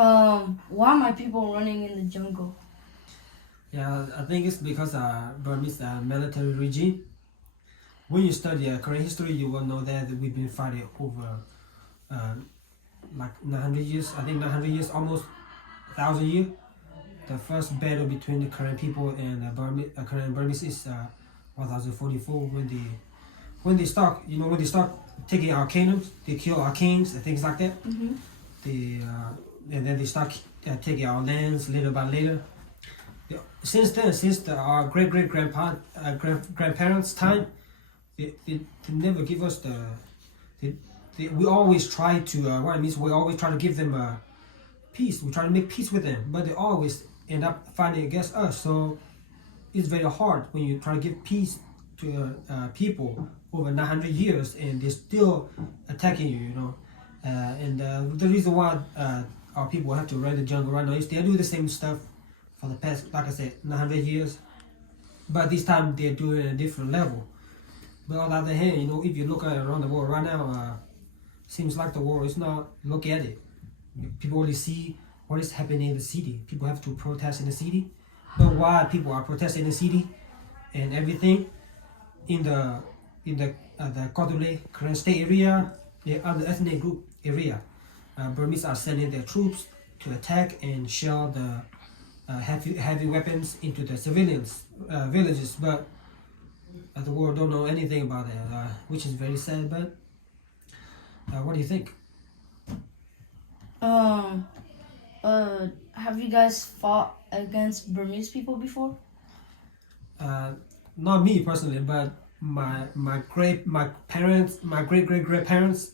Why my people running in the jungle? Yeah, I think it's because Burmese military regime. When you study Korean history, you will know that we've been fighting over uh, like 900 years. I think 900 years, almost 1,000 years. The first battle between the Korean people and Korean Burmese is 1044 when they start when they start taking our kingdoms, they kill our kings and things like that. Mm-hmm. They and then they start taking our lands little by little. Since then, since our grandparents' time, they never give us we always try to what it means we always try to give them peace. We try to make peace with them, but they always end up fighting against us. So it's very hard when you try to give peace to people over 900 years and they're still attacking you. The reason why our people have to run the jungle right now is they do the same stuff for the past, like I said, 900 years, but this time they're doing it at a different level. But on the other hand, if you look at around the world right now, seems like the world is not. Look at it. People only see what is happening in the city. People have to protest in the city. But why people are protesting in the city and everything in the Kodule Korean state area, the other ethnic group area, Burmese are sending their troops to attack and shell the heavy weapons into the civilians villages. But the world don't know anything about that, which is very sad. But what do you think? Have you guys fought against Burmese people before? Not me personally, but my great great grandparents,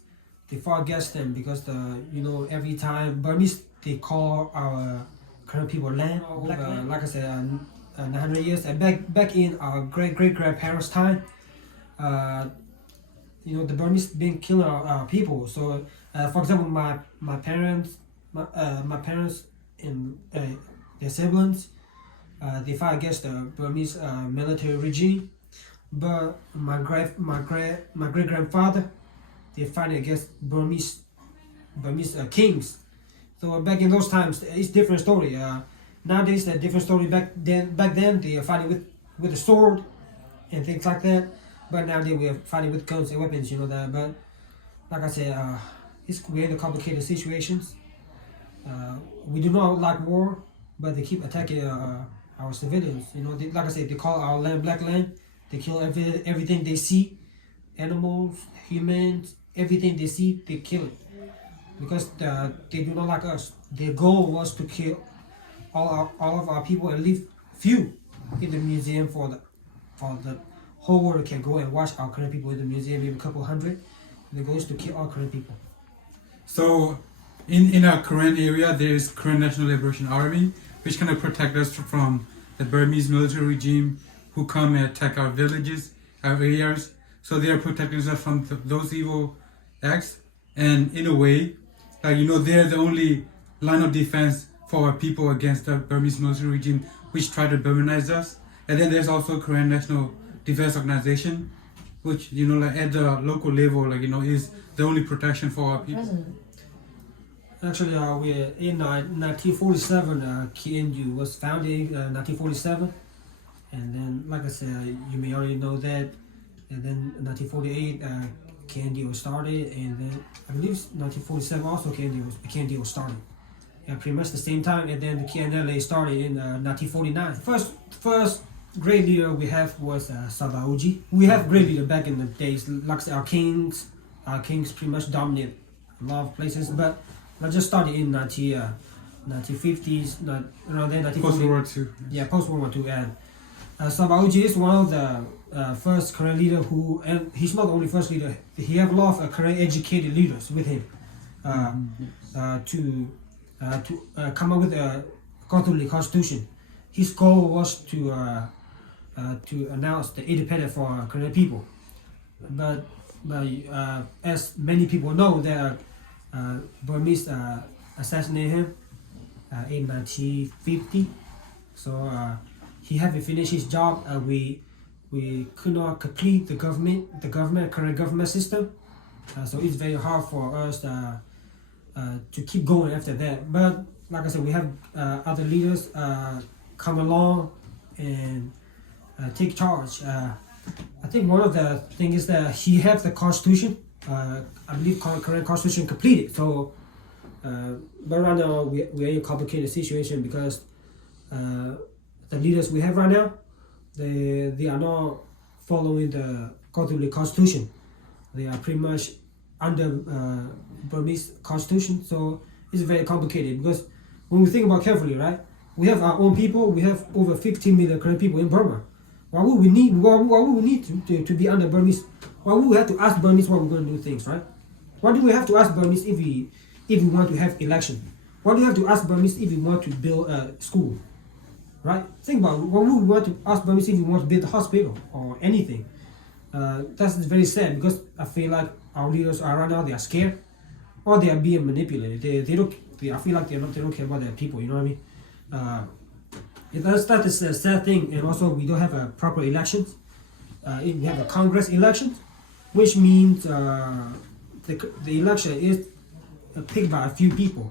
they fought against them because every time Burmese they call our current people land. Like I said, 900 years. And back in our great grandparents' time, the Burmese been killing our people. So, for example, my parents and their siblings, they fight against the Burmese military regime. But my great grandfather, they fight against Burmese kings. So back in those times, it's different story. Nowadays, a different story. Back then, they are fighting with a sword and things like that. But nowadays, we are fighting with guns and weapons. You know that. But like I said, it's created complicated situations. We do not like war, but they keep attacking our civilians. Like I said, they call our land black land. They kill everything they see, animals, humans, everything they see, they kill it because they do not like us. Their goal was to kill all of our people and leave few in the museum for the whole world can go and watch our Korean people in the museum, maybe a couple hundred. The goal is to kill all Korean people. So, in our Korean area, there is Korean National Liberation Army, which kind of protect us from the Burmese military regime who come and attack our villages, our areas. So they are protecting us from those evil acts. And in a way, they're the only line of defense for our people against the Burmese military regime, which try to Burmanize us. And then there's also Korean National Defense Organization, which at the local level, is the only protection for our people. Actually, we're in 1947. KNU was founded in 1947, and then, like I said, you may already know that. And then 1948, KND was started, and then I believe 1947 also KND was started. Yeah, pretty much the same time, and then the KNLA started in 1949. First great leader we have was Sabaoji. We have great leader back in the days, like I said, our kings pretty much dominate a lot of places, but I just started in 1950s, around then, 1940. Post World War II. Yeah, post World War II, and Sabaoji is one of the first Korean leader and he's not the only first leader. He have a lot of Korean educated leaders with him to come up with a constitution. His goal was to announce the independence for Korean people. But as many people know, that Burmese assassinated him in 1950. So he haven't finished his job. We could not complete the current government system. So it's very hard for us to keep going after that. But like I said, we have other leaders come along and take charge. I think one of the things is that he has the constitution. I believe current constitution completed. So, but right now we are in a complicated situation because the leaders we have right now, they are not following the Catholic constitution. They are pretty much under Burmese constitution. So it's very complicated because when we think about carefully, right? We have our own people. We have over 15 million current people in Burma. Why would we need? Why would we need to be under Burmese? Why would we have to ask Burmese why we're going to do things, right? Why do we have to ask Burmese if we want to have election? Why do we have to ask Burmese if we want to build a school, right? Think about it. Why would we want to ask Burmese if we want to build a hospital or anything? That's very sad because I feel like our leaders are right now they are scared or they are being manipulated. They don't. I feel like they don't care about their people. You know what I mean? That is a sad thing, and also we don't have a proper elections. We have a Congress election, which means the election is picked by a few people.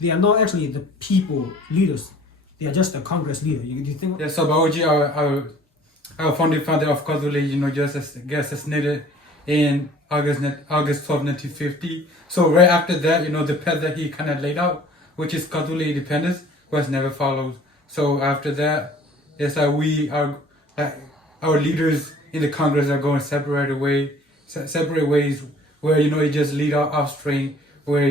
They are not actually the people leaders. They are just the Congress leader. You think? Yeah, so Baoji, our founding father of Kadule, just assassinated in August 12, 1950. So right after that, the path that he kind of laid out, which is Kadule independence, was never followed. So after that, it's like our leaders in the Congress are going separate ways, where you just lead our offspring, where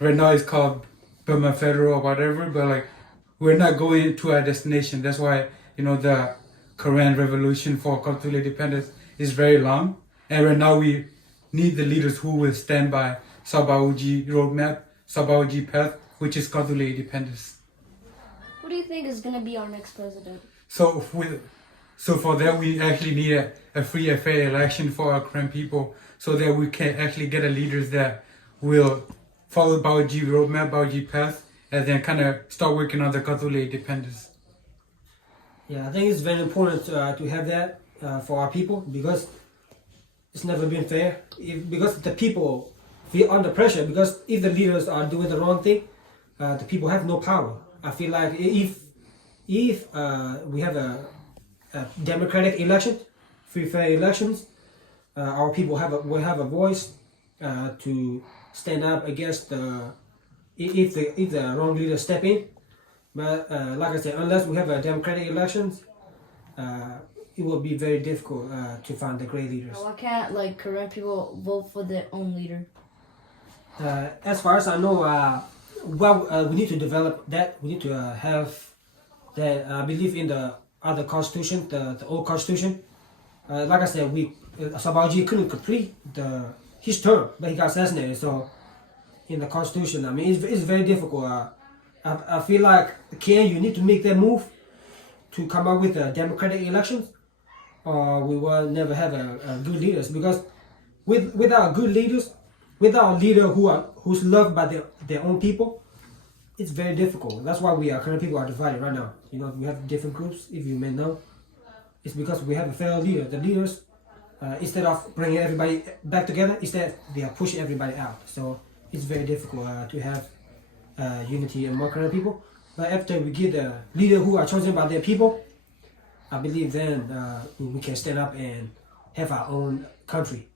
right now it's called Burma Federal or whatever, but like we're not going to our destination. That's why the Korean revolution for Kadule independence is very long, and right now we need the leaders who will stand by Sabaoji roadmap, Sabaoji path, which is Kadule independence. Who do you think is going to be our next president? So for that, we actually need a free and fair election for our Korean people, so that we can actually get a leaders that will follow Baoji roadmap, Baoji path, and then kind of start working on the Kadule independence. Yeah, I think it's very important to have that for our people because it's never been fair. Because the people feel under pressure. Because if the leaders are doing the wrong thing, the people have no power. I feel like if we have a democratic election, free fair elections, our people will have a voice to stand up against if the wrong leaders step in. But like I said, unless we have a democratic elections, it will be very difficult to find the great leaders. Why can't Korean people vote for their own leader? As far as I know, we need to develop that. We need to have that. I believe in the other constitution, the old constitution. Like I said, Sabaoji couldn't complete his term, but he got assassinated. So in the constitution, I mean, it's very difficult. I feel like you need to make that move to come up with democratic elections, or we will never have a good leaders. Because without good leaders, without a leader who's loved by their own people, it's very difficult. That's why current people are divided right now. We have different groups. If you may know, it's because we have a failed leader. The leaders, instead of bringing everybody back together, instead they are pushing everybody out. So it's very difficult to have unity among current people. But after we get a leader who are chosen by their people, I believe then we can stand up and have our own country.